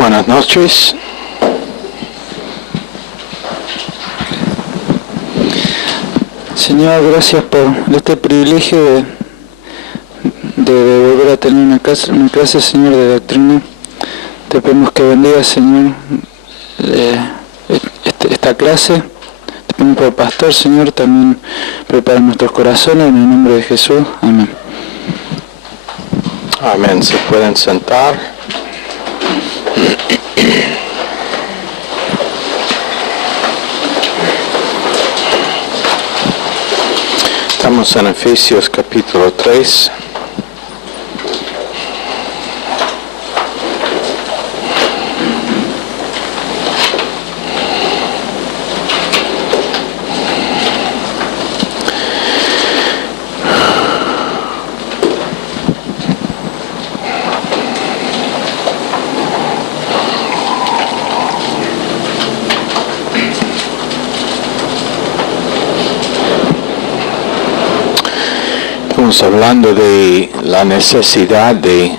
Buenas noches. Señor, gracias por este privilegio de volver a tener una clase, Señor, de doctrina. Te pedimos que bendiga, Señor, esta clase. Te pedimos por el pastor, Señor, también prepara nuestros corazones en el nombre de Jesús. Amén. Amén. Se pueden sentar. Estamos en Efesios capítulo 3. Estamos hablando de la necesidad de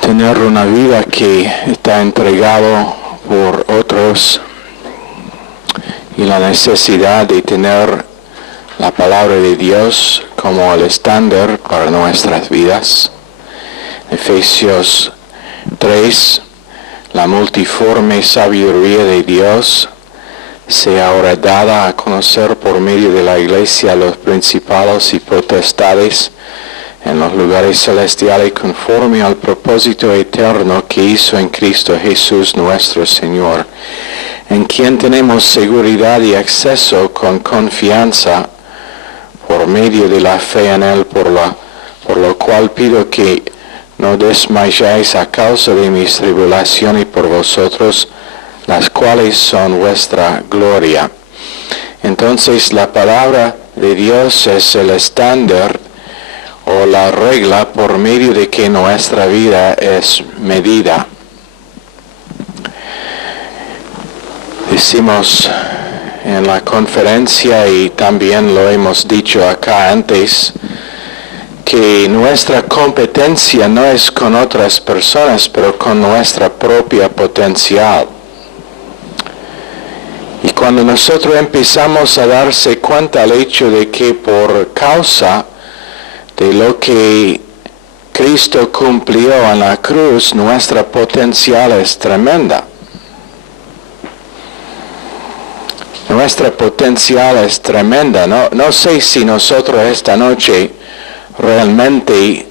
tener una vida que está entregado por otros y la necesidad de tener la palabra de Dios como el estándar para nuestras vidas. Efesios 3, la multiforme sabiduría de Dios sea ahora dada a conocer por medio de la Iglesia a los principados y potestades en los lugares celestiales conforme al propósito eterno que hizo en Cristo Jesús nuestro Señor, en quien tenemos seguridad y acceso con confianza por medio de la fe en Él, por lo cual pido que no desmayáis a causa de mis tribulaciones por vosotros, las cuales son vuestra gloria. Entonces la palabra de Dios es el estándar o la regla por medio de que nuestra vida es medida. Decimos en la conferencia y también lo hemos dicho acá antes, que nuestra competencia no es con otras personas, pero con nuestra propia potencial. Y cuando nosotros empezamos a darse cuenta al hecho de que por causa de lo que Cristo cumplió en la cruz, nuestra potencial es tremenda. Nuestra potencial es tremenda. No sé si nosotros esta noche realmente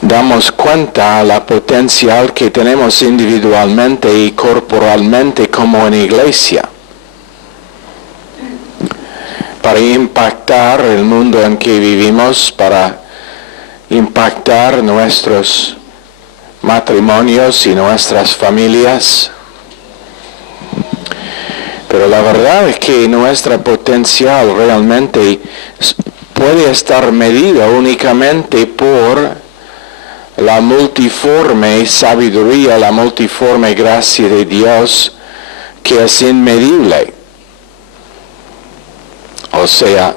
damos cuenta la potencial que tenemos individualmente y corporalmente como en iglesia para impactar el mundo en que vivimos, para impactar nuestros matrimonios y nuestras familias. Pero la verdad es que nuestra potencial realmente puede estar medida únicamente por la multiforme sabiduría, la multiforme gracia de Dios, que es inmedible. O sea,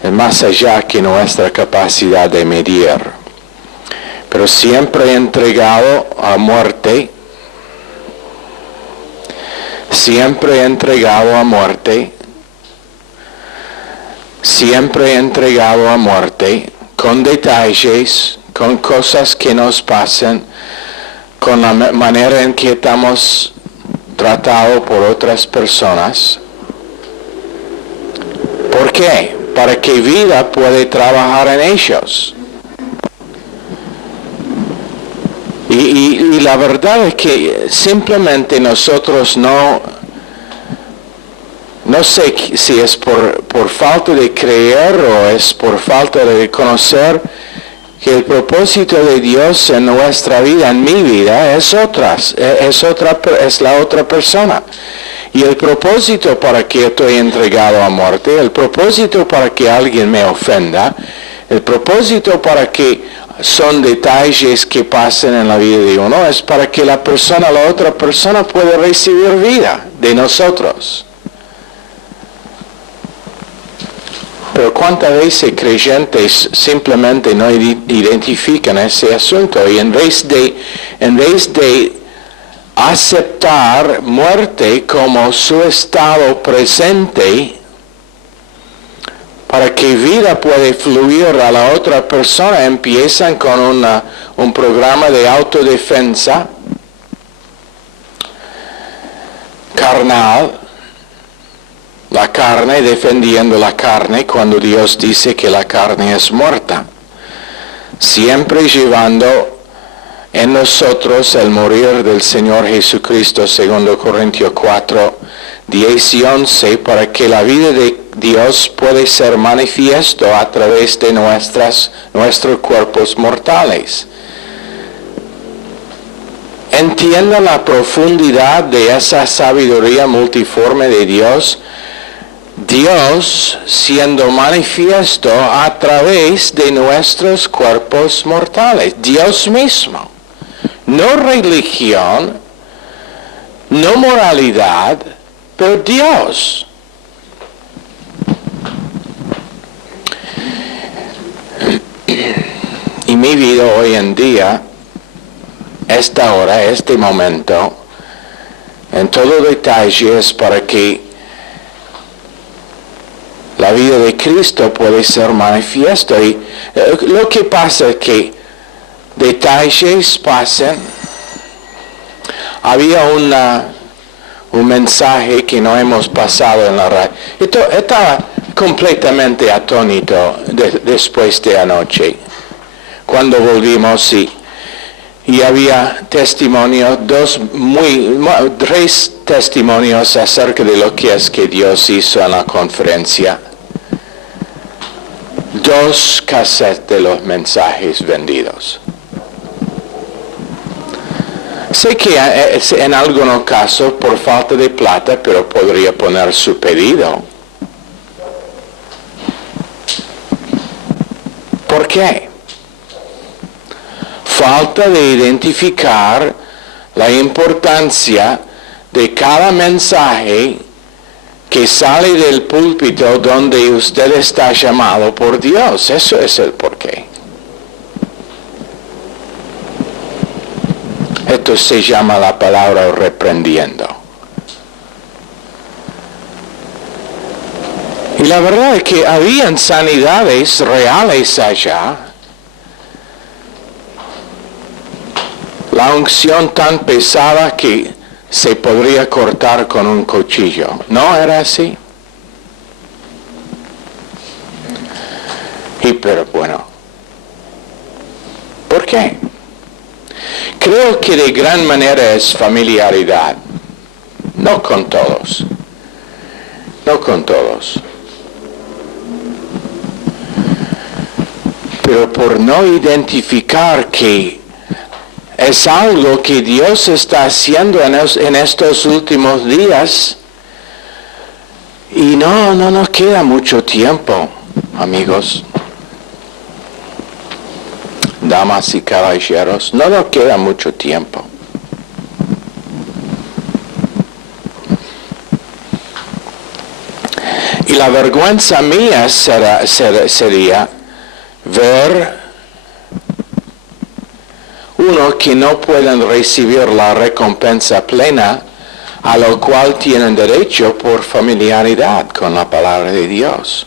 es más allá que nuestra capacidad de medir. Pero siempre entregado a muerte, siempre entregado a muerte, siempre entregado a muerte, con detalles, con cosas que nos pasan, con la manera en que estamos tratados por otras personas. ¿Por qué? Para que vida puede trabajar en ellos. Y la verdad es que simplemente nosotros no sé si es por falta de creer o es por falta de reconocer que el propósito de Dios en nuestra vida, en mi vida, es la otra persona. Y el propósito para que estoy entregado a muerte, el propósito para que alguien me ofenda, el propósito para que son detalles que pasen en la vida de uno, es para que la otra persona pueda recibir vida de nosotros. Pero cuántas veces creyentes simplemente no identifican ese asunto y en vez de aceptar muerte como su estado presente para que vida pueda fluir a la otra persona, empiezan con un programa de autodefensa carnal, la carne defendiendo la carne cuando Dios dice que la carne es muerta, siempre llevando en nosotros el morir del Señor Jesucristo, 2 Corintios 4, 10 y 11, para que la vida de Dios pueda ser manifiesto a través de nuestros cuerpos mortales. Entienda la profundidad de esa sabiduría multiforme de Dios. Dios siendo manifiesto a través de nuestros cuerpos mortales. Dios mismo. No religión, no moralidad, pero Dios. Y mi vida hoy en día, esta hora, este momento, en todo detalle es para que la vida de Cristo puede ser manifiesto. Y lo que pasa es que detalles pasan. Había un mensaje que no hemos pasado en la radio. Estaba completamente atónito después de anoche. Cuando volvimos y había testimonios, tres testimonios acerca de lo que es que Dios hizo en la conferencia. 2 cassettes de los mensajes vendidos. Sé que en algunos casos por falta de plata, pero podría poner su pedido. ¿Por qué? Falta de identificar la importancia de cada mensaje que sale del púlpito donde usted está llamado por Dios. Eso es el porqué. Esto se llama la palabra reprendiendo. Y la verdad es que habían sanidades reales allá. La unción tan pesada que se podría cortar con un cuchillo. ¿No era así? Pero bueno, ¿por qué? Creo que de gran manera es familiaridad. No con todos. No con todos. Pero por no identificar que es algo que Dios está haciendo en estos últimos días. Y no nos queda mucho tiempo, amigos. Damas y caballeros, no nos queda mucho tiempo. Y la vergüenza mía sería ver uno que no pueden recibir la recompensa plena a lo cual tienen derecho por familiaridad con la palabra de Dios.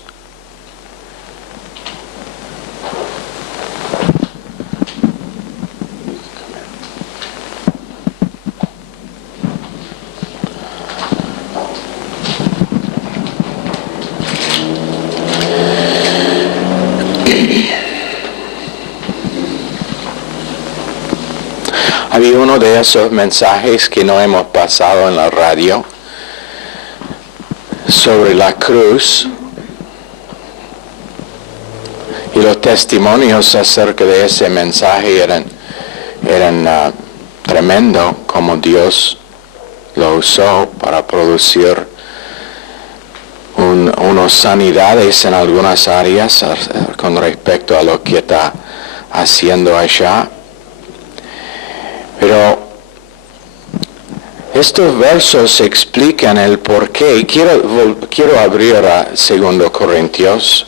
Había uno de esos mensajes que no hemos pasado en la radio sobre la cruz y los testimonios acerca de ese mensaje eran tremendo, como Dios lo usó para producir unas sanidades en algunas áreas con respecto a lo que está haciendo allá. Pero estos versos explican el porqué. Quiero abrir a 2 Corintios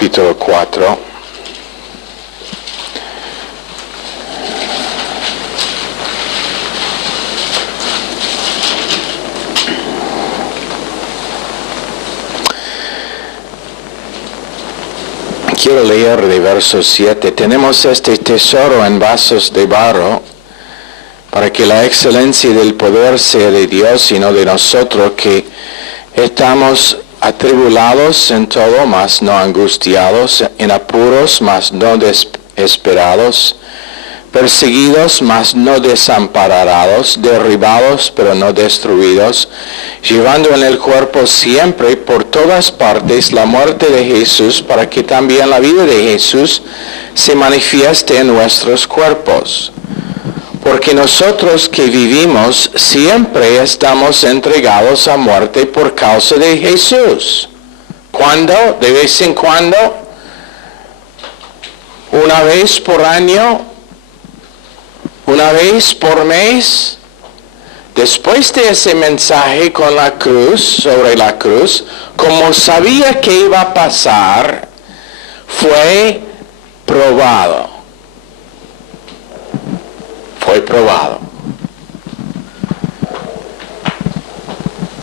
capítulo 4. Quiero leer de verso 7. Tenemos este tesoro en vasos de barro, para que la excelencia del poder sea de Dios y no de nosotros, que estamos atribulados en todo, mas no angustiados, en apuros, mas no desesperados, perseguidos, mas no desamparados, derribados, pero no destruidos, llevando en el cuerpo siempre por todas partes la muerte de Jesús, para que también la vida de Jesús se manifieste en nuestros cuerpos. Porque nosotros que vivimos siempre estamos entregados a muerte por causa de Jesús. ¿Cuándo? ¿De vez en cuando? ¿Una vez por año? ¿Una vez por mes? Después de ese mensaje con la cruz, sobre la cruz, como sabía que iba a pasar, fue probado. Fue probado.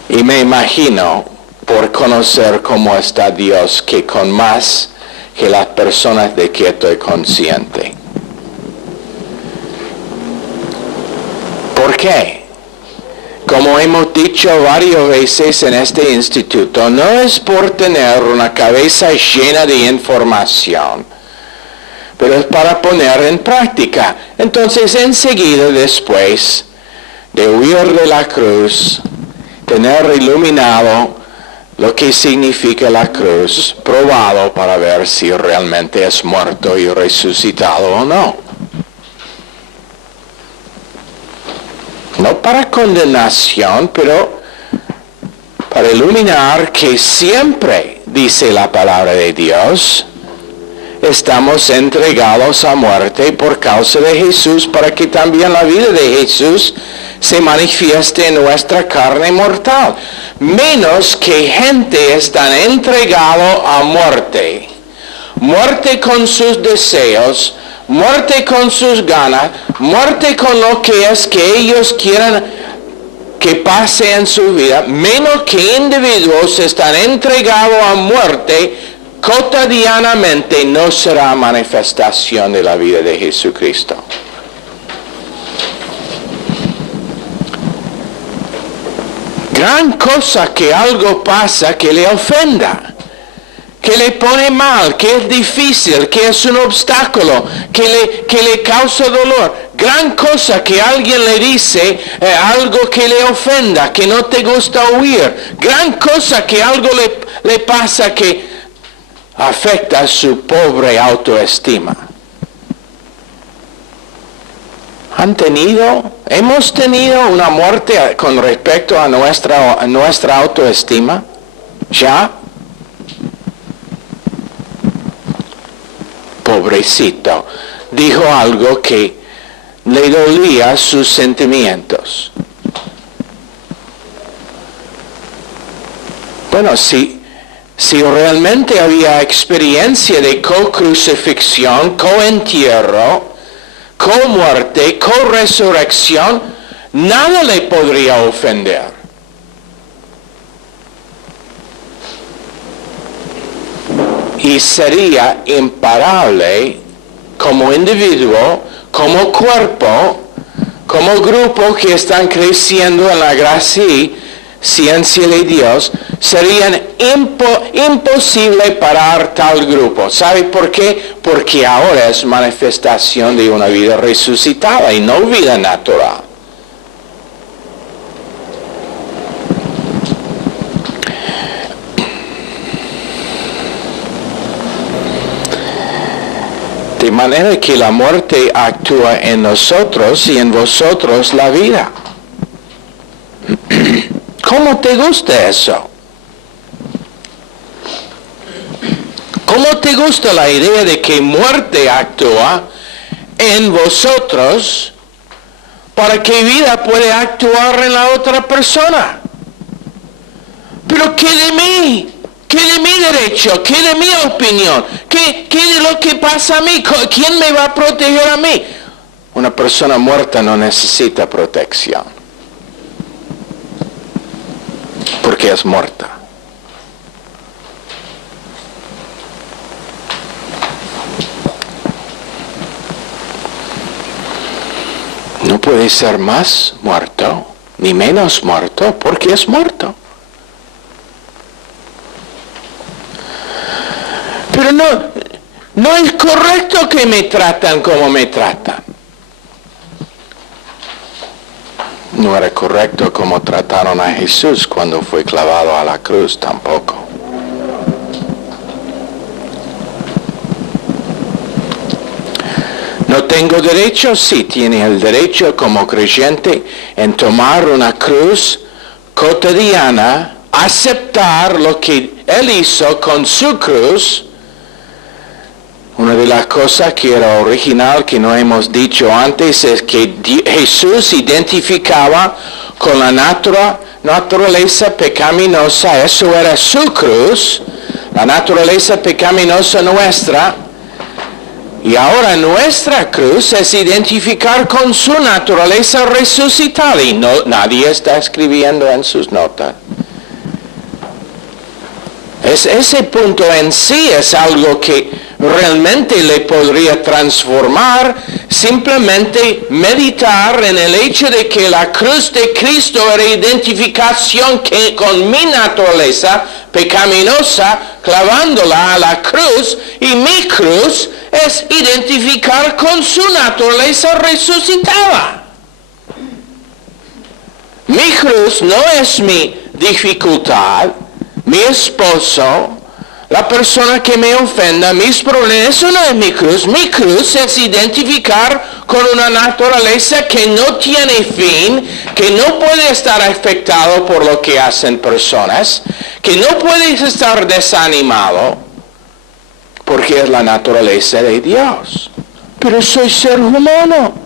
Y me imagino, por conocer cómo está Dios, que con más que las personas de que estoy consciente. ¿Por qué? Como hemos dicho varias veces en este instituto, no es por tener una cabeza llena de información, pero es para poner en práctica. Entonces, enseguida después de huir de la cruz, tener iluminado lo que significa la cruz, probado para ver si realmente es muerto y resucitado o no. No para condenación, pero para iluminar que siempre, dice la palabra de Dios, estamos entregados a muerte por causa de Jesús, para que también la vida de Jesús se manifieste en nuestra carne mortal. Menos que gente están entregados a muerte. Muerte con sus deseos, muerte con sus ganas, muerte con lo que es que ellos quieran que pase en su vida. Menos que individuos están entregados a muerte, cotidianamente no será manifestación de la vida de Jesucristo. Gran cosa que algo pasa que le ofenda, que le pone mal, que es difícil, que es un obstáculo, que le causa dolor. Gran cosa que alguien le dice algo que le ofenda, que no te gusta oír. Gran cosa que algo le pasa que afecta a su pobre autoestima. Hemos tenido una muerte con respecto a nuestra autoestima? ¿Ya? Pobrecito. Dijo algo que le dolía sus sentimientos. Bueno, si realmente había experiencia de co-crucifixión, co-entierro, co-muerte, co-resurrección, nada le podría ofender. Y sería imparable como individuo, como cuerpo, como grupo que están creciendo en la gracia y ciencia de Dios, serían imposible parar tal grupo. ¿Sabe por qué? Porque ahora es manifestación de una vida resucitada y no vida natural. De manera que la muerte actúa en nosotros y en vosotros la vida. ¿Cómo te gusta eso? ¿Cómo te gusta la idea de que muerte actúa en vosotros para que vida puede actuar en la otra persona? ¿Pero qué de mí? ¿Qué de mi derecho? ¿Qué de mi opinión? ¿Qué de lo que pasa a mí? ¿Quién me va a proteger a mí? Una persona muerta no necesita protección, porque es muerta. No puede ser más muerto, ni menos muerto, porque es muerto. Pero no es correcto que me tratan como me tratan. No era correcto como trataron a Jesús cuando fue clavado a la cruz tampoco. ¿No tengo derecho? Sí, tiene el derecho como creyente en tomar una cruz cotidiana, aceptar lo que Él hizo con su cruz. Una de las cosas que era original que no hemos dicho antes es que Jesús identificaba con la naturaleza pecaminosa. Eso era su cruz, la naturaleza pecaminosa nuestra. Y ahora nuestra cruz es identificar con su naturaleza resucitada. Y nadie está escribiendo en sus notas. Ese punto en sí es algo que realmente le podría transformar. Simplemente meditar en el hecho de que la cruz de Cristo era identificación con mi naturaleza pecaminosa, clavándola a la cruz, y mi cruz es identificar con su naturaleza resucitada. Mi cruz no es mi dificultad, mi esposo, la persona que me ofenda, mis problemas. Eso no es mi cruz. Mi cruz es identificar con una naturaleza que no tiene fin, que no puede estar afectado por lo que hacen personas, que no puede estar desanimado, porque es la naturaleza de Dios. Pero soy ser humano.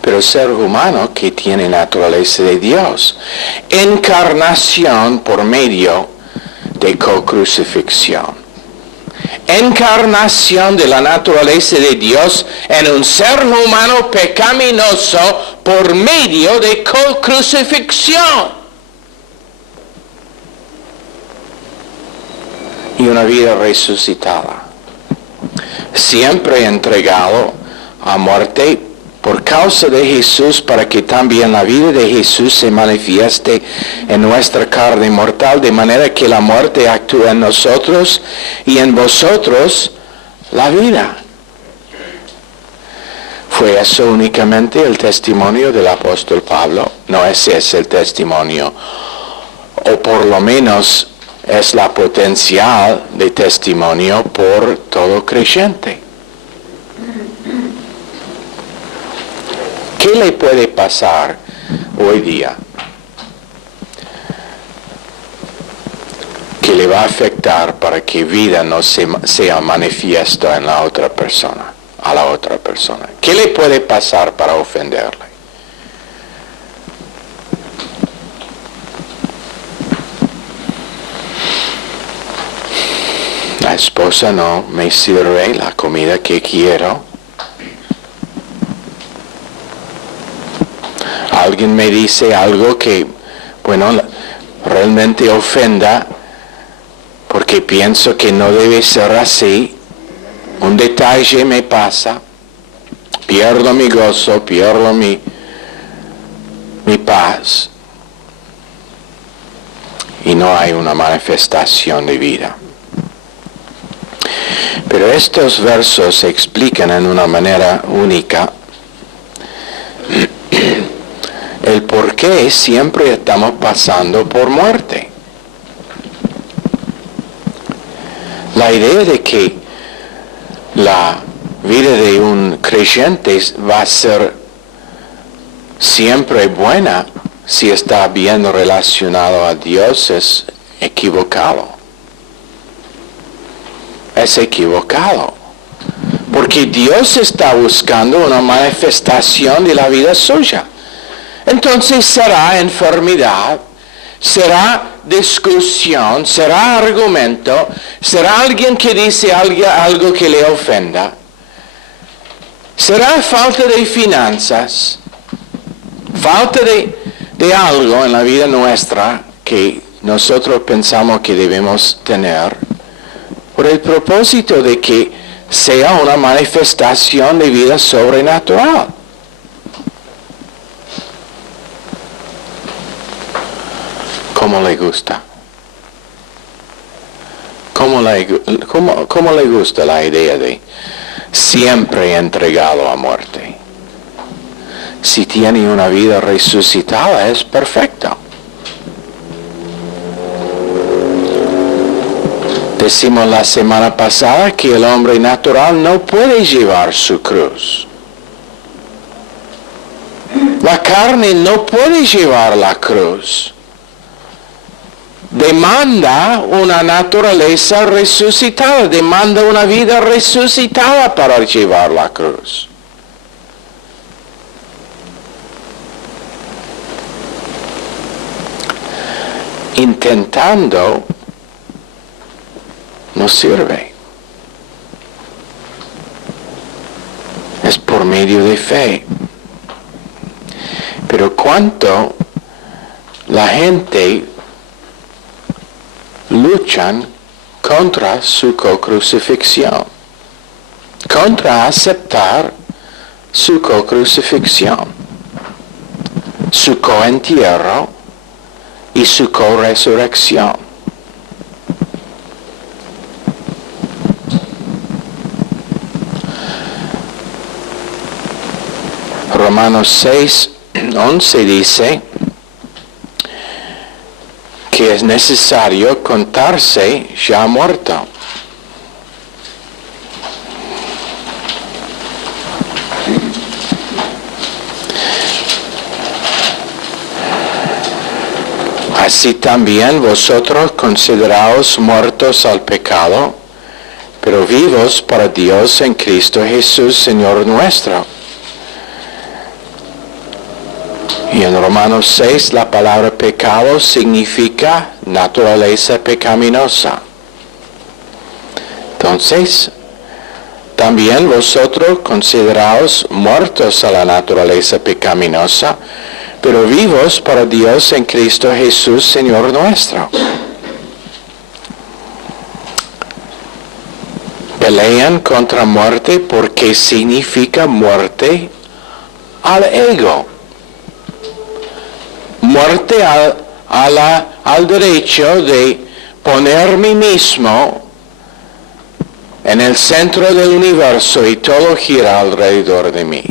Pero ser humano que tiene naturaleza de Dios. Encarnación por medio de co-crucifixión. Encarnación de la naturaleza de Dios en un ser humano pecaminoso por medio de co-crucifixión. Y una vida resucitada. Siempre entregado a muerte por causa de Jesús, para que también la vida de Jesús se manifieste en nuestra carne mortal, de manera que la muerte actúa en nosotros y en vosotros la vida. ¿Fue eso únicamente el testimonio del apóstol Pablo? No, ese es el testimonio, o por lo menos es la potencial de testimonio por todo creyente. ¿Qué le puede pasar hoy día que le va a afectar para que vida no sea manifiesta en la otra persona, a la otra persona? ¿Qué le puede pasar para ofenderle? La esposa no me sirve la comida que quiero. Alguien me dice algo que, realmente ofenda, porque pienso que no debe ser así. Un detalle me pasa, pierdo mi gozo, pierdo mi paz, y no hay una manifestación de vida. Pero estos versos explican en una manera única el por qué siempre estamos pasando por muerte. La idea de que la vida de un creyente va a ser siempre buena si está bien relacionado a Dios es equivocado. Es equivocado. Porque Dios está buscando una manifestación de la vida suya. entonces será enfermedad, será discusión, será argumento, será alguien que dice algo que le ofenda, será falta de finanzas, falta de algo en la vida nuestra que nosotros pensamos que debemos tener, por el propósito de que sea una manifestación de vida sobrenatural. ¿Cómo le gusta? ¿Cómo le gusta la idea de siempre entregado a muerte? Si tiene una vida resucitada es perfecto. Decimos la semana pasada que el hombre natural no puede llevar su cruz. La carne no puede llevar la cruz. Demanda una naturaleza resucitada, demanda una vida resucitada para llevar la cruz. Intentando no sirve. Es por medio de fe. Pero cuánto la gente luchan contra su co-crucifixión, contra aceptar su co-crucifixión, su co-entierro y su co-resurrección. Romanos 6:11 dice que es necesario contarse ya muerto. Así también vosotros consideraos muertos al pecado, pero vivos para Dios en Cristo Jesús, Señor nuestro. Y en Romanos 6 la palabra pecado significa naturaleza pecaminosa. Entonces, también vosotros consideraos muertos a la naturaleza pecaminosa, pero vivos para Dios en Cristo Jesús, Señor nuestro. Pelean contra muerte porque significa muerte al ego. Muerte al derecho de poner mí mismo en el centro del universo y todo gira alrededor de mí.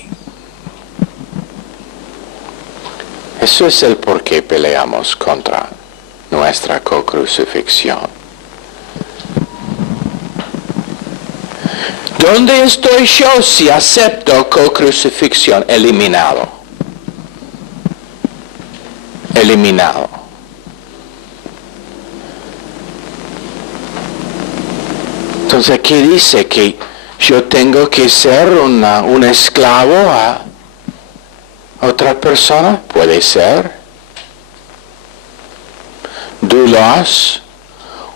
Eso es el por qué peleamos contra nuestra co-crucifixión. ¿Dónde estoy yo si acepto co-crucifixión? Eliminado. Entonces aquí dice que yo tengo que ser un esclavo a otra persona. Puede ser. Doulos,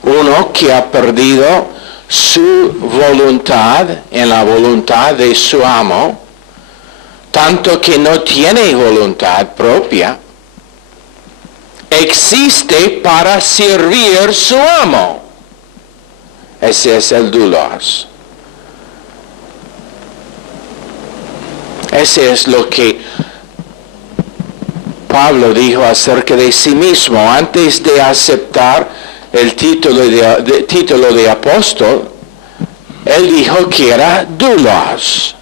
uno que ha perdido su voluntad en la voluntad de su amo, tanto que no tiene voluntad propia. Existe para servir su amo. Ese es el doulos. Ese es lo que Pablo dijo acerca de sí mismo antes de aceptar el título de apóstol. Él dijo que era doulos.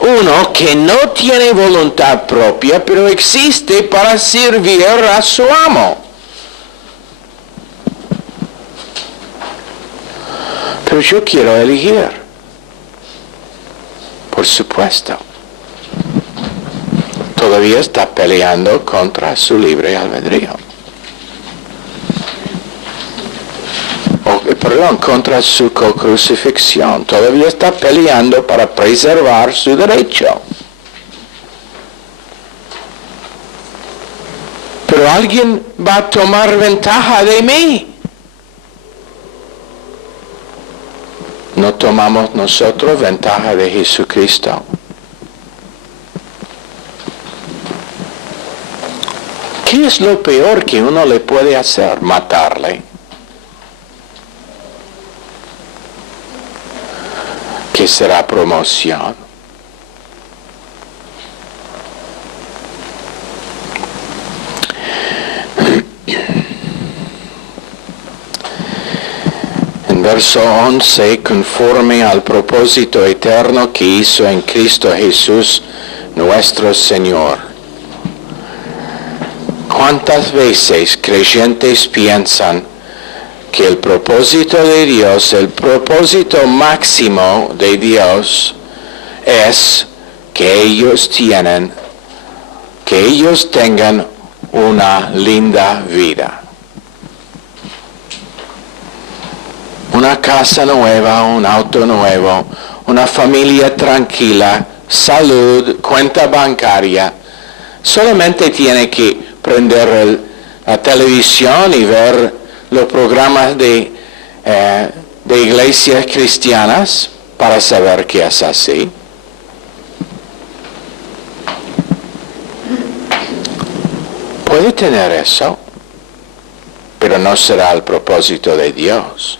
Uno que no tiene voluntad propia, pero existe para servir a su amo. Pero yo quiero elegir. Por supuesto. Todavía está peleando contra su libre albedrío. Contra su co-crucifixión. Todavía está peleando para preservar su derecho. pero alguien va a tomar ventaja de mí. No tomamos nosotros ventaja de Jesucristo. ¿Qué es lo peor que uno le puede hacer? Matarle. ¿Qué será promoción? En verso 11, conforme al propósito eterno que hizo en Cristo Jesús, nuestro Señor. ¿Cuántas veces creyentes piensan que el propósito de Dios, el propósito máximo de Dios, es que ellos tengan una linda vida? Una casa nueva, un auto nuevo, una familia tranquila, salud, cuenta bancaria. Solamente tiene que prender la televisión y ver los programas de iglesias cristianas para saber que es así. Puede tener eso, pero no será el propósito de Dios.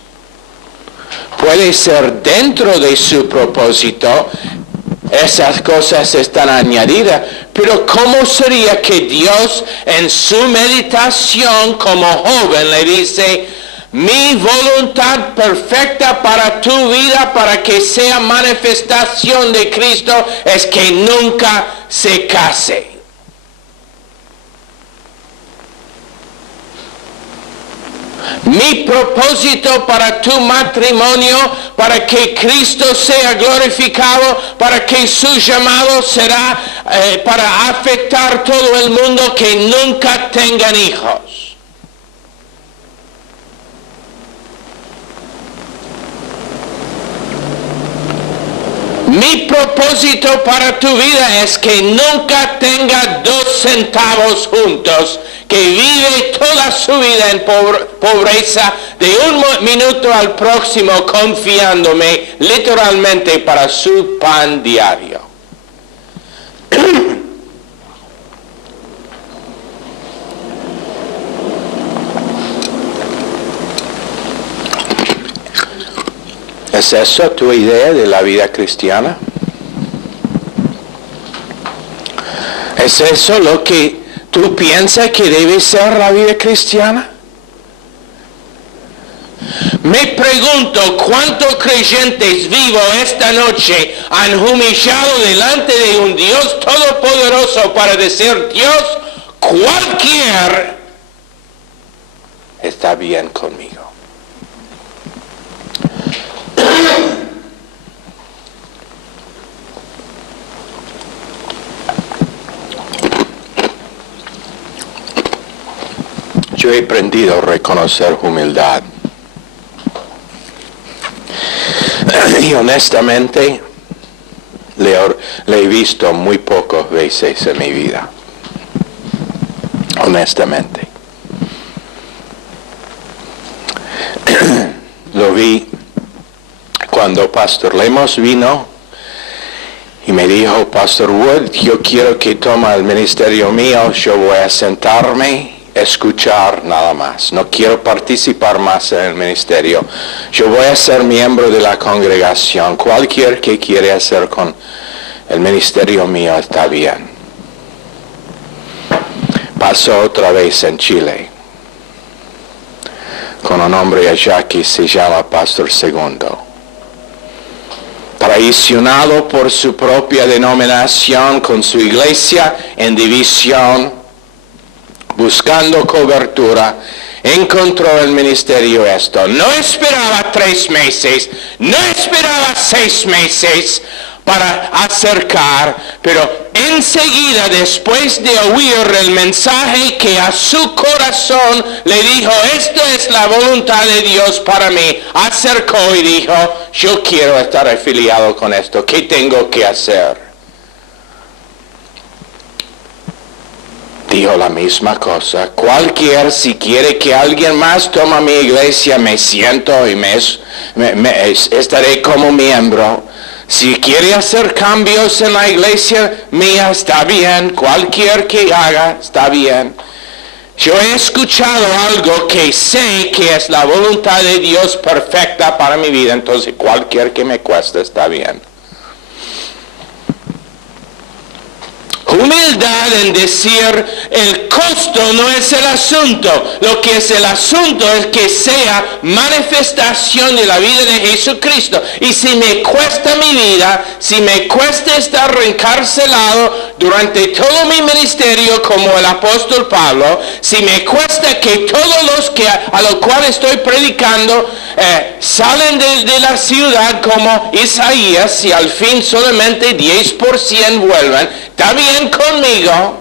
Puede ser dentro de su propósito, esas cosas están añadidas, pero ¿cómo sería que Dios en su meditación como joven le dice, mi voluntad perfecta para tu vida, para que sea manifestación de Cristo, es que nunca se case? Mi propósito para tu matrimonio, para que Cristo sea glorificado, para que su llamado será para afectar todo el mundo, que nunca tengan hijos. Mi propósito para tu vida es que nunca tenga 2 centavos juntos, que vive toda su vida en pobreza, de un minuto al próximo confiándome literalmente para su pan diario. ¿Es eso tu idea de la vida cristiana? ¿Es eso lo que tú piensas que debe ser la vida cristiana? Me pregunto cuántos creyentes vivos esta noche han humillado delante de un Dios todopoderoso para decir, Dios, cualquier está bien conmigo. Yo he aprendido a reconocer humildad. Y honestamente, le he visto muy pocas veces en mi vida. Honestamente. Lo vi cuando Pastor Lemos vino y me dijo, Pastor Wood, yo quiero que tome el ministerio mío, yo voy a sentarme, escuchar nada más. No quiero participar más en el ministerio. Yo voy a ser miembro de la congregación. Cualquier que quiere hacer con el ministerio mío está bien. Pasó otra vez en Chile con un hombre allá que se llama Pastor Segundo. Traicionado por su propia denominación, con su iglesia en división, buscando cobertura, encontró el ministerio esto. No esperaba 3 meses, no esperaba 6 meses para acercar, pero enseguida, después de oír el mensaje que a su corazón le dijo, esto es la voluntad de Dios para mí, acercó y dijo, yo quiero estar afiliado con esto, ¿qué tengo que hacer? dijo la misma cosa. Si quiere que alguien más tome mi iglesia, me siento y estaré como miembro. Si quiere hacer cambios en la iglesia mía, está bien. Cualquier que haga, está bien. Yo he escuchado algo que sé que es la voluntad de Dios perfecta para mi vida, entonces cualquier que me cueste está bien. Humildad en decir el costo no es el asunto. Lo que es el asunto es que sea manifestación de la vida de Jesucristo. Y si me cuesta mi vida, si me cuesta estar encarcelado durante todo mi ministerio como el apóstol Pablo, si me cuesta que todos los a los cuales estoy predicando salen de la ciudad como Isaías y al fin solamente 10% vuelven, está bien conmigo.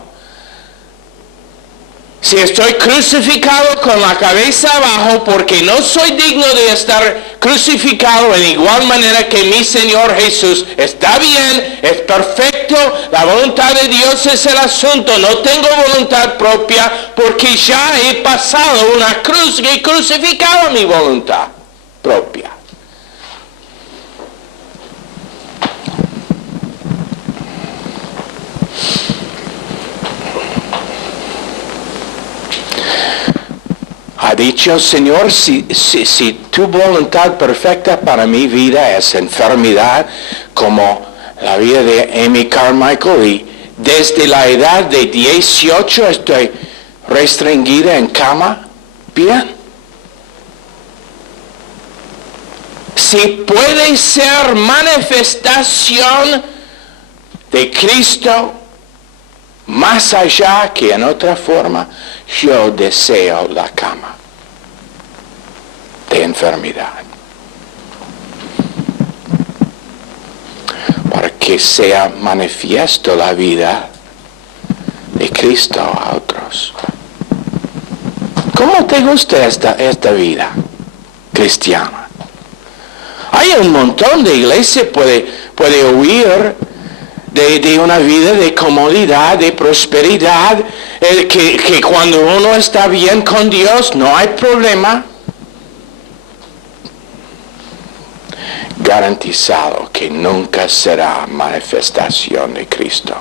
Si estoy crucificado con la cabeza abajo porque no soy digno de estar crucificado en igual manera que mi Señor Jesús, está bien, es perfecto, la voluntad de Dios es el asunto, no tengo voluntad propia porque ya he pasado una cruz y he crucificado mi voluntad propia. Ha dicho, Señor, si tu voluntad perfecta para mi vida es enfermedad, como la vida de Amy Carmichael, y desde la edad de 18 estoy restringida en cama, bien. Si puede ser manifestación de Cristo más allá que en otra forma, yo deseo la cama de enfermedad. Para que sea manifiesto la vida de Cristo a otros. ¿Cómo te gusta esta vida cristiana? Hay un montón de iglesias puede huir de una vida de comodidad, de prosperidad, que cuando uno está bien con Dios no hay problema. Garantizado que nunca será manifestación de Cristo.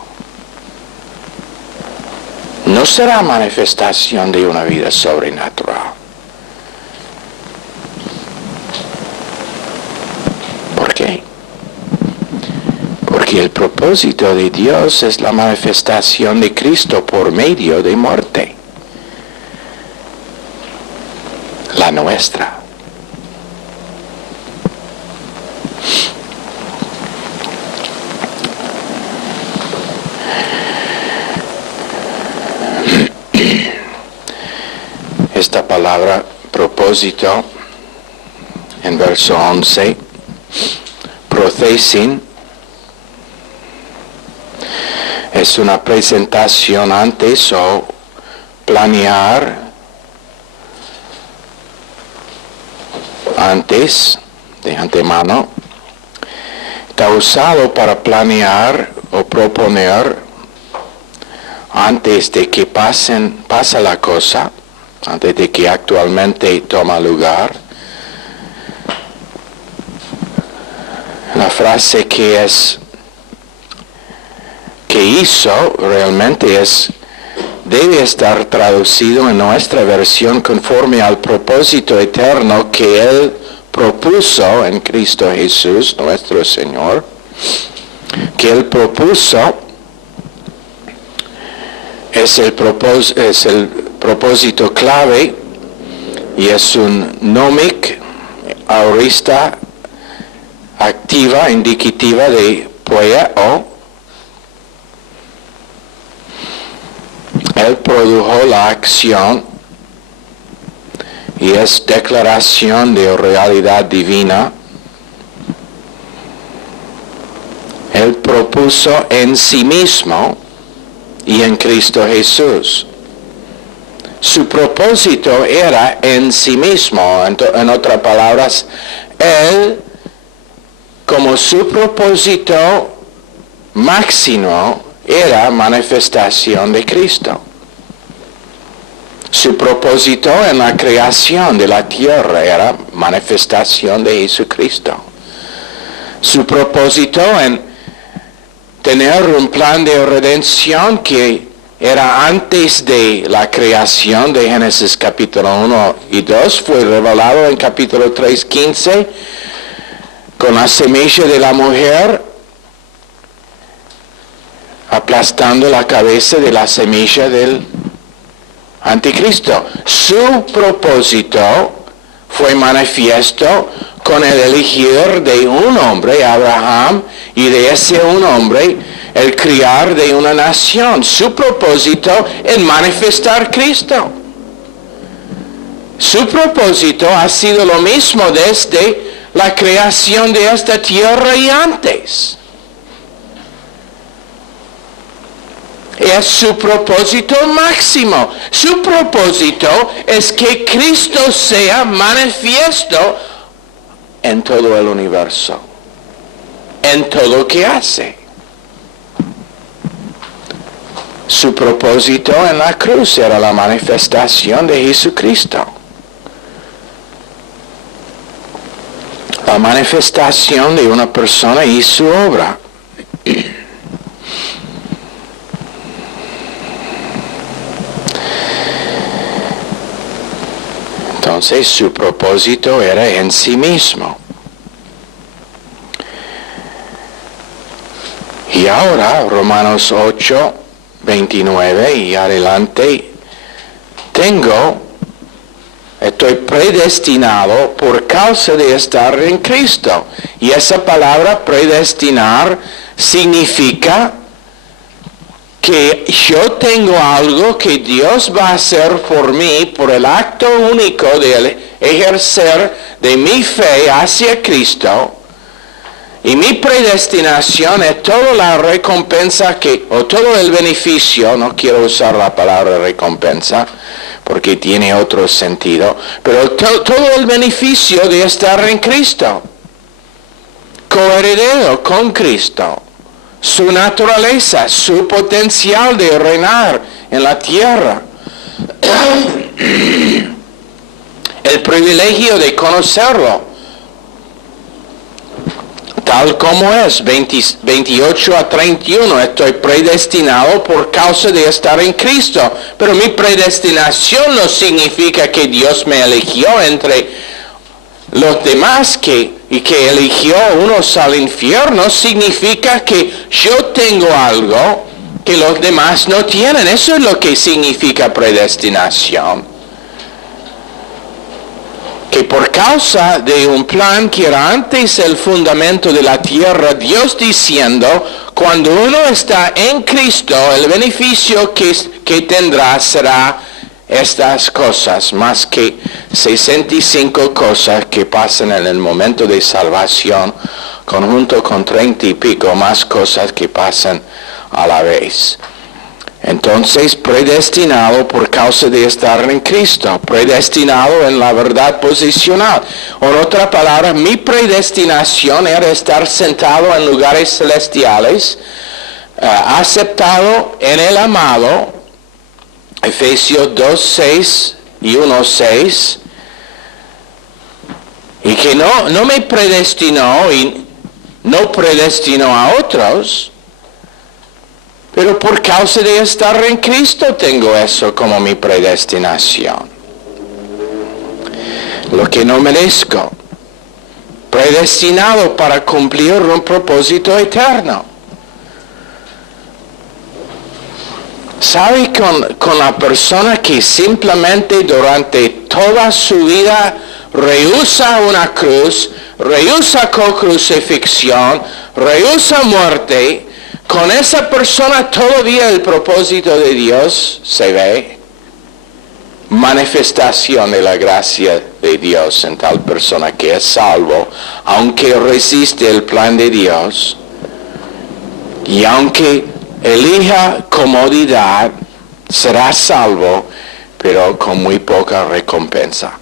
No será manifestación de una vida sobrenatural. ¿Por qué? Porque el propósito de Dios es la manifestación de Cristo por medio de muerte. La nuestra. Esta palabra propósito en verso 11, prothesin, es una presentación antes o planear antes, de antemano. Está usado para planear o proponer antes de que pasa la cosa, antes de que actualmente toma lugar. La frase que hizo realmente debe estar traducido en nuestra versión conforme al propósito eterno que Él propuso en Cristo Jesús, nuestro Señor, que Él propuso, es el propósito clave y es un nomic, aorista, activa, indicativa de poieo. Él produjo la acción y es declaración de realidad divina. Él propuso en sí mismo y en Cristo Jesús. Su propósito era en sí mismo. En otras palabras, Él, como su propósito máximo, era manifestación de Cristo. Su propósito en la creación de la tierra era manifestación de Jesucristo. Su propósito en tener un plan de redención que era antes de la creación de Génesis capítulo 1 y 2, fue revelado en capítulo 3, 15, con la semilla de la mujer aplastando la cabeza de la semilla del anticristo. Su propósito fue manifiesto con el elegir de un hombre, Abraham, y de ese un hombre, el criar de una nación. Su propósito en manifestar Cristo. Su propósito ha sido lo mismo desde la creación de esta tierra y antes. Es su propósito máximo. Su propósito es que Cristo sea manifiesto en todo el universo, en todo lo que hace. Su propósito en la cruz era la manifestación de Jesucristo. La manifestación de una persona y su obra. Entonces su propósito era en sí mismo. Y ahora, Romanos 8, 29 y adelante, estoy predestinado por causa de estar en Cristo. Y esa palabra predestinar significa que yo tengo algo que Dios va a hacer por mí por el acto único de ejercer de mi fe hacia Cristo. Y mi predestinación es toda la recompensa o todo el beneficio, no quiero usar la palabra recompensa porque tiene otro sentido, pero todo el beneficio de estar en Cristo, coheredero con Cristo. Su naturaleza, su potencial de reinar en la tierra. El privilegio de conocerlo, tal como es, 28 a 31, estoy predestinado por causa de estar en Cristo. Pero mi predestinación no significa que Dios me eligió entre los demás y que eligió unos al infierno. Significa que yo tengo algo que los demás no tienen. Eso es lo que significa predestinación. Que por causa de un plan que era antes el fundamento de la tierra, Dios diciendo, cuando uno está en Cristo, el beneficio que tendrá será estas cosas, más que 65 cosas que pasan en el momento de salvación, conjunto con 30 y pico más cosas que pasan a la vez. Entonces, predestinado por causa de estar en Cristo, predestinado en la verdad posicional. O en otra palabra, mi predestinación era estar sentado en lugares celestiales, aceptado en el amado, Efesios 2:6 y 1:6, y que no me predestinó y no predestinó a otros, pero por causa de estar en Cristo tengo eso como mi predestinación. Lo que no merezco, predestinado para cumplir un propósito eterno. ¿Sabe con la persona que simplemente durante toda su vida rehúsa una cruz, rehúsa crucifixión, rehúsa muerte? Con esa persona todavía el propósito de Dios se ve. Manifestación de la gracia de Dios en tal persona que es salvo, aunque resiste el plan de Dios y aunque elija comodidad, será salvo, pero con muy poca recompensa.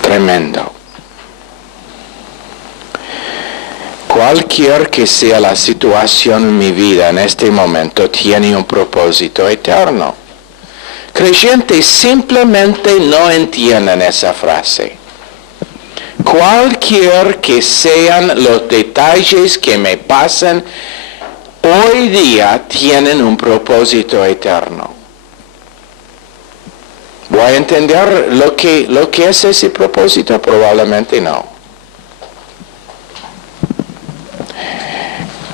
Tremendo. Cualquier que sea la situación en mi vida en este momento, tiene un propósito eterno. Creyentes simplemente no entienden esa frase. Cualquier que sean los detalles que me pasan hoy día, tienen un propósito eterno. ¿Voy a entender lo que es ese propósito? Probablemente no.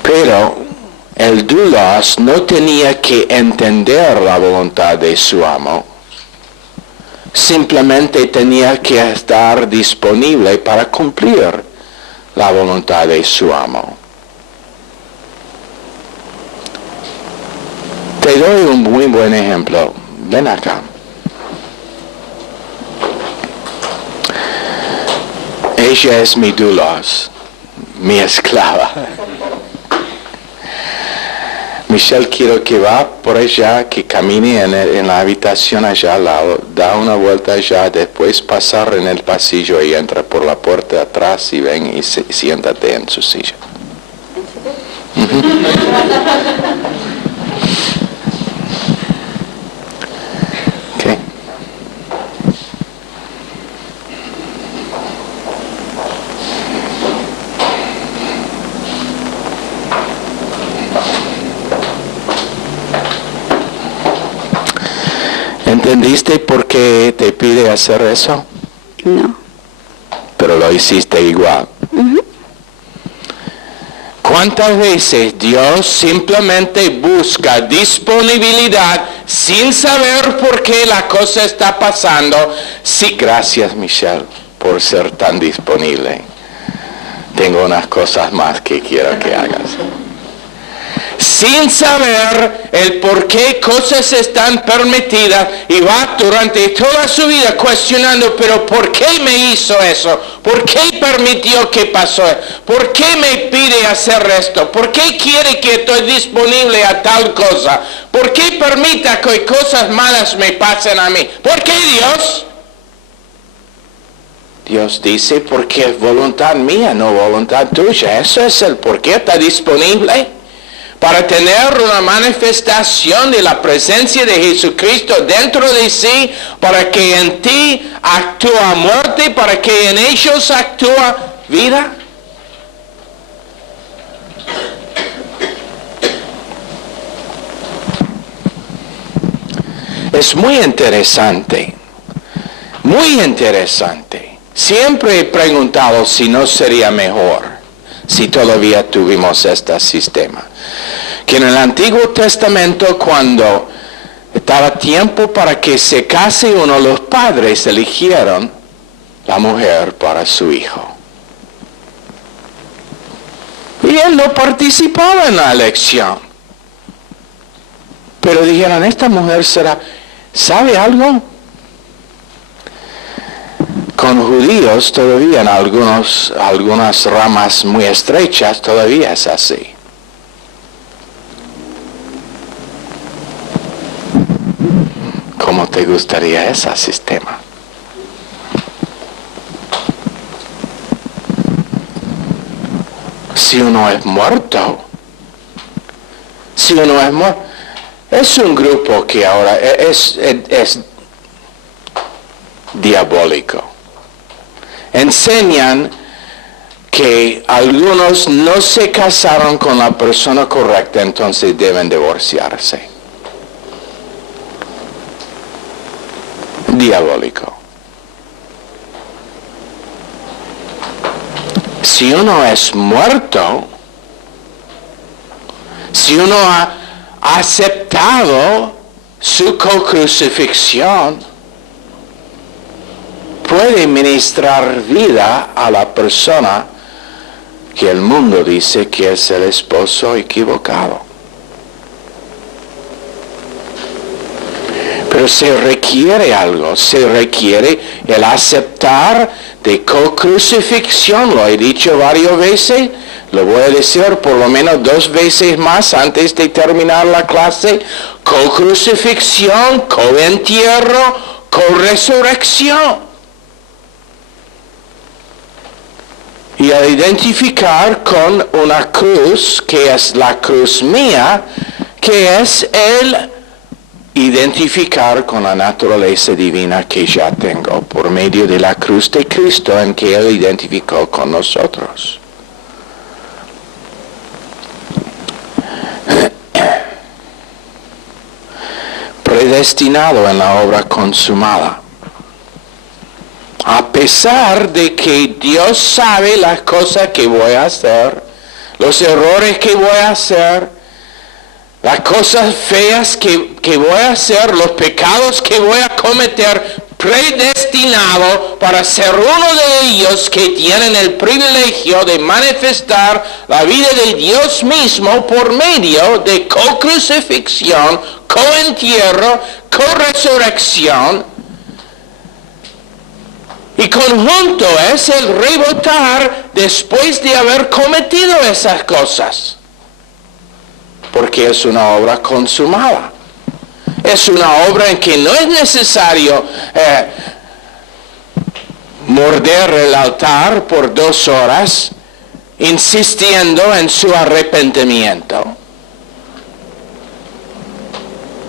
Pero el doulos no tenía que entender la voluntad de su amo. Simplemente tenía que estar disponible para cumplir la voluntad de su amo. Te doy un muy buen ejemplo. Ven acá. Ella es mi doulos, mi esclava. Michelle, quiero que va por allá, que camine en la habitación allá al lado, da una vuelta allá, después pasar en el pasillo y entra por la puerta de atrás y ven y siéntate en su silla. Okay. ¿Entendiste por qué te pide hacer eso? No. Pero lo hiciste igual. ¿Cuántas veces Dios simplemente busca disponibilidad sin saber por qué la cosa está pasando? Sí, gracias Michelle por ser tan disponible. Tengo unas cosas más que quiero que hagas. Sin saber el por qué cosas están permitidas y va durante toda su vida cuestionando, pero ¿por qué me hizo eso? ¿Por qué permitió que pasó? ¿Por qué me pide hacer esto? ¿Por qué quiere que estoy disponible a tal cosa? ¿Por qué permita que cosas malas me pasen a mí? ¿Por qué Dios? Dios dice, porque es voluntad mía, no voluntad tuya. Eso es el por qué está disponible. Para tener una manifestación de la presencia de Jesucristo dentro de sí, para que en ti actúa muerte, para que en ellos actúa vida. Es muy interesante, muy interesante. Siempre he preguntado si no sería mejor si todavía tuvimos este sistema. Que en el Antiguo Testamento, cuando estaba tiempo para que se case uno, los padres eligieron la mujer para su hijo. Y él no participaba en la elección. Pero dijeron, esta mujer será, ¿sabe algo? Con judíos todavía en algunas ramas muy estrechas todavía es así. ¿Cómo te gustaría ese sistema? Si uno es muerto, es un grupo que ahora es diabólico. Enseñan que algunos no se casaron con la persona correcta, entonces deben divorciarse. Diabólico. Si uno es muerto, si uno ha aceptado su co-crucifixión, puede ministrar vida a la persona que el mundo dice que es el esposo equivocado. Pero se requiere algo, se requiere el aceptar de co-crucifixión. Lo he dicho varias veces, lo voy a decir por lo menos 2 veces más antes de terminar la clase. Co-crucifixión, co-entierro, co-resurrección. Y al identificar con una cruz, que es la cruz mía, que es el identificar con la naturaleza divina que ya tengo por medio de la cruz de Cristo en que Él identificó con nosotros. Predestinado en la obra consumada. A pesar de que Dios sabe las cosas que voy a hacer, los errores que voy a hacer, las cosas feas que voy a hacer, los pecados que voy a cometer, predestinado para ser uno de ellos que tienen el privilegio de manifestar la vida de Dios mismo por medio de co-crucifixión, co-entierro, co-resurrección. Y conjunto es el rebotar después de haber cometido esas cosas. Porque es una obra consumada. Es una obra en que no es necesario morder el altar por 2 horas insistiendo en su arrepentimiento.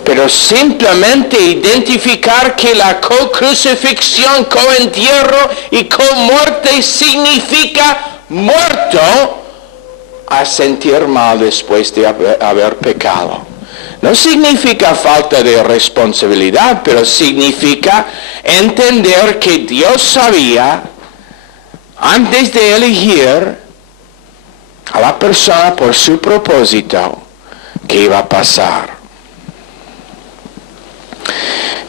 Pero simplemente identificar que la co-crucifixión, co-entierro y co-muerte significa muerto a sentir mal después de haber pecado. No significa falta de responsabilidad, pero significa entender que Dios sabía, antes de elegir a la persona por su propósito, que iba a pasar.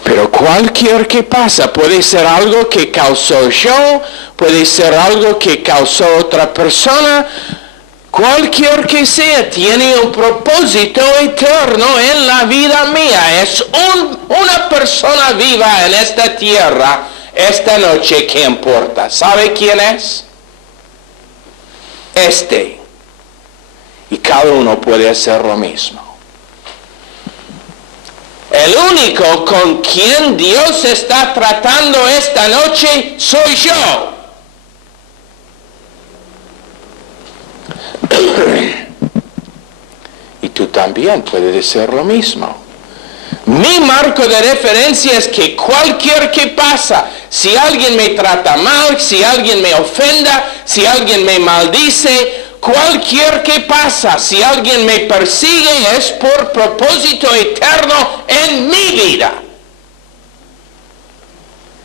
Pero cualquier que pasa puede ser algo que causó yo, puede ser algo que causó otra persona. Cualquier que sea, tiene un propósito eterno en la vida mía. Es una persona viva en esta tierra esta noche que importa. ¿Sabe quién es? Y cada uno puede hacer lo mismo. El único con quien Dios está tratando esta noche soy yo. Y tú también puedes decir lo mismo. Mi marco de referencia es que cualquier que pasa, si alguien me trata mal, si alguien me ofenda, si alguien me maldice, cualquier que pasa, si alguien me persigue, es por propósito eterno en mi vida.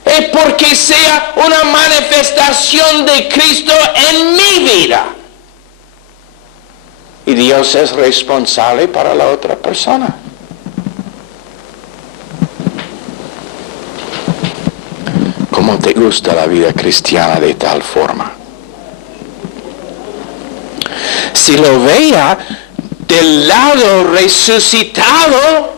Es porque sea una manifestación de Cristo en mi vida. Y Dios es responsable para la otra persona. ¿Cómo te gusta la vida cristiana de tal forma? Si lo vea del lado resucitado,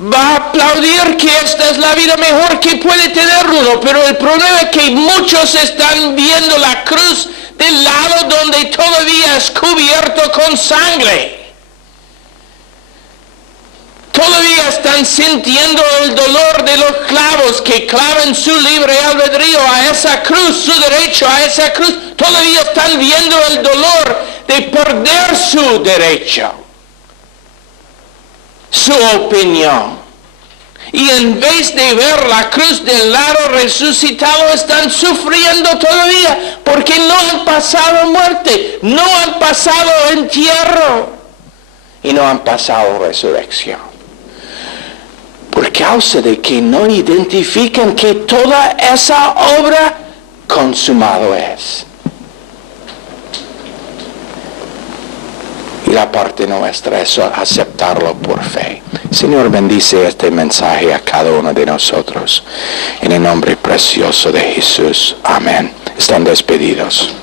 va a aplaudir que esta es la vida mejor que puede tener uno. Pero el problema es que muchos están viendo la cruz del lado donde todavía es cubierto con sangre. Todavía están sintiendo el dolor de los clavos que clavan su libre albedrío a esa cruz, su derecho a esa cruz. Todavía están viendo el dolor de perder su derecho, su opinión. Y en vez de ver la cruz del lado resucitado, están sufriendo todavía porque no han pasado muerte, no han pasado entierro y no han pasado resurrección. Por causa de que no identifican que toda esa obra consumado es. Y la parte nuestra es aceptarlo por fe. Señor, bendice este mensaje a cada uno de nosotros. En el nombre precioso de Jesús. Amén. Están despedidos.